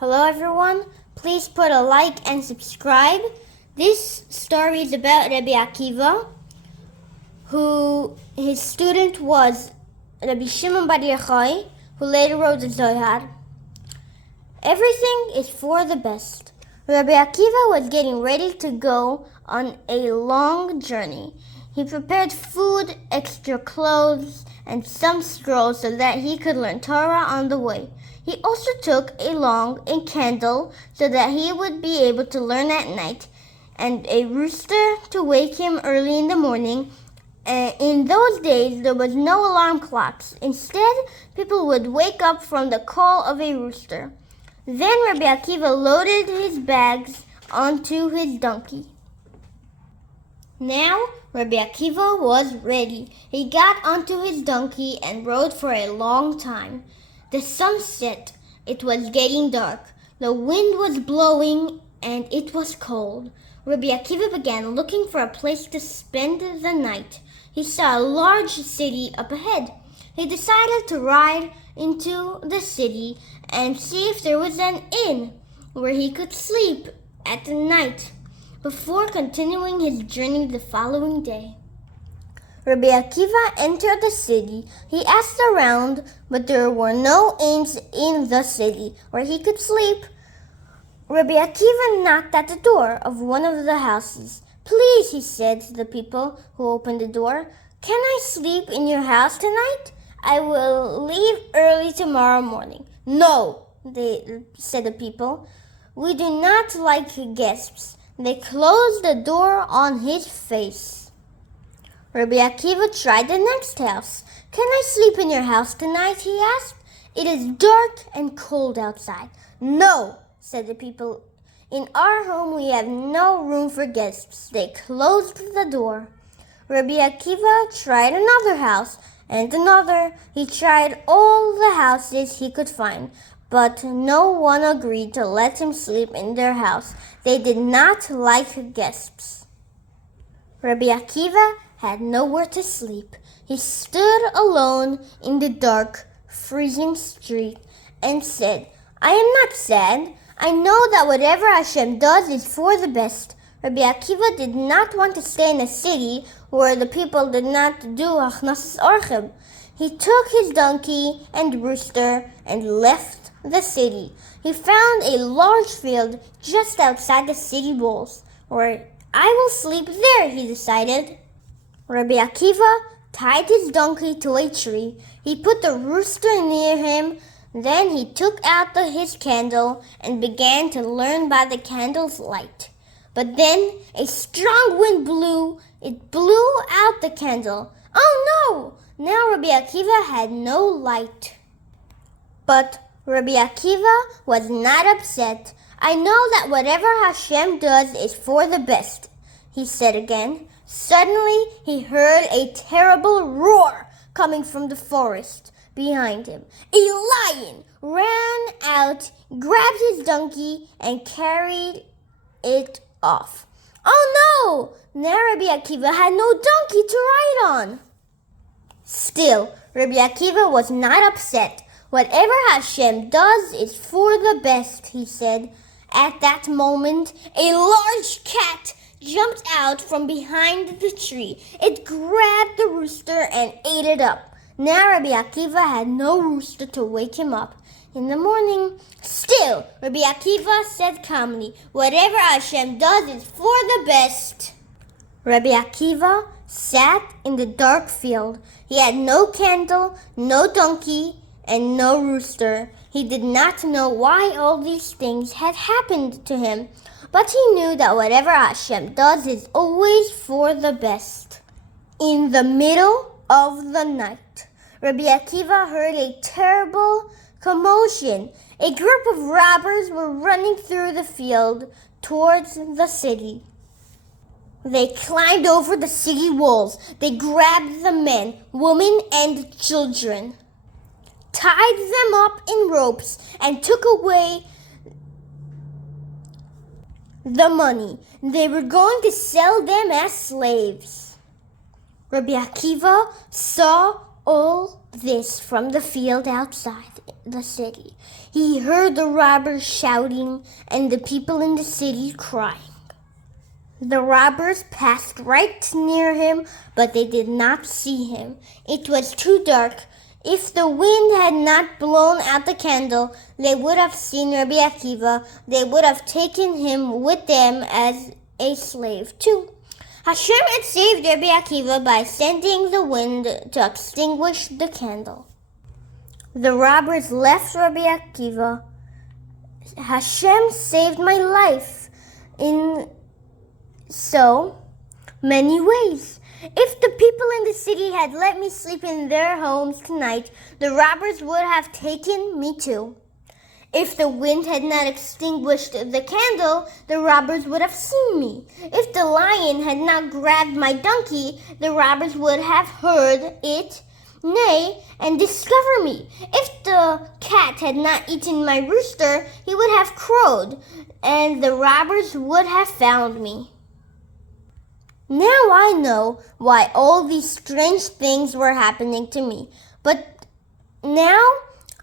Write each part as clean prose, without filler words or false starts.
Hello everyone, please put a like and subscribe. This story is about Rabbi Akiva, who his student was Rabbi Shimon Bar Yochai, who later wrote the Zohar. Everything is for the best. Rabbi Akiva was getting ready to go on a long journey. He prepared food, extra clothes, and some scrolls so that he could learn Torah on the way. He also took a candle so that he would be able to learn at night, and a rooster to wake him early in the morning. In those days, there was no alarm clocks. Instead, people would wake up from the call of a rooster. Then Rabbi Akiva loaded his bags onto his donkey. Now, Rabbi Akiva was ready. He got onto his donkey and rode for a long time. The sun set. It was getting dark. The wind was blowing and it was cold. Rabbi Akiva began looking for a place to spend the night. He saw a large city up ahead. He decided to ride into the city and see if there was an inn where he could sleep at night before continuing his journey the following day. Rabbi Akiva entered the city. He asked around, but there were no inns in the city where he could sleep. Rabbi Akiva knocked at the door of one of the houses. "Please," he said to the people who opened the door, "can I sleep in your house tonight? I will leave early tomorrow morning." "No," said the people. "We do not like guests." They closed the door on his face. Rabbi Akiva tried the next house. "Can I sleep in your house tonight?" he asked. "It is dark and cold outside." "No," said the people. "In our home we have no room for guests." They closed the door. Rabbi Akiva tried another house and another. He tried all the houses he could find, but no one agreed to let him sleep in their house. They did not like guests. Rabbi Akiva had nowhere to sleep. He stood alone in the dark, freezing street and said, "I am not sad. I know that whatever Hashem does is for the best." Rabbi Akiva did not want to stay in a city where the people did not do Achnasas Orchim. He took his donkey and rooster and left the city. He found a large field just outside the city walls. "I will sleep there," he decided. Rabbi Akiva tied his donkey to a tree. He put the rooster near him. Then he took out his candle and began to learn by the candle's light. But then a strong wind blew. It blew out the candle. Oh no! Now Rabbi Akiva had no light. But Rabbi Akiva was not upset. "I know that whatever Hashem does is for the best," he said again. Suddenly, he heard a terrible roar coming from the forest behind him. A lion ran out, grabbed his donkey, and carried it off. Oh no! Now Rabbi Akiva had no donkey to ride on. Still, Rabbi Akiva was not upset. "Whatever Hashem does is for the best," he said. At that moment, a large cat jumped out from behind the tree. It grabbed the rooster and ate it up. Now Rabbi Akiva had no rooster to wake him up in the morning. Still, Rabbi Akiva said calmly, "Whatever Hashem does is for the best." Rabbi Akiva sat in the dark field. He had no candle, no donkey, and no rooster. He did not know why all these things had happened to him, but he knew that whatever Hashem does is always for the best. In the middle of the night, Rabbi Akiva heard a terrible commotion. A group of robbers were running through the field towards the city. They climbed over the city walls. They grabbed the men, women, and children, tied them up in ropes, and took away the money. They were going to sell them as slaves. Rabbi Akiva saw all this from the field outside the city. He heard the robbers shouting and the people in the city crying. The robbers passed right near him, but they did not see him. It was too dark. If the wind had not blown out the candle, they would have seen Rabbi Akiva. They would have taken him with them as a slave too. Hashem had saved Rabbi Akiva by sending the wind to extinguish the candle. The robbers left Rabbi Akiva. Hashem saved my life in so many ways. If the people in the city had let me sleep in their homes tonight, the robbers would have taken me too. If the wind had not extinguished the candle, the robbers would have seen me. If the lion had not grabbed my donkey, the robbers would have heard it neigh and discover me. If the cat had not eaten my rooster, he would have crowed, and the robbers would have found me. Now I know why all these strange things were happening to me. But now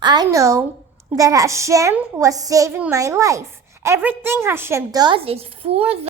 I know that Hashem was saving my life. Everything Hashem does is for the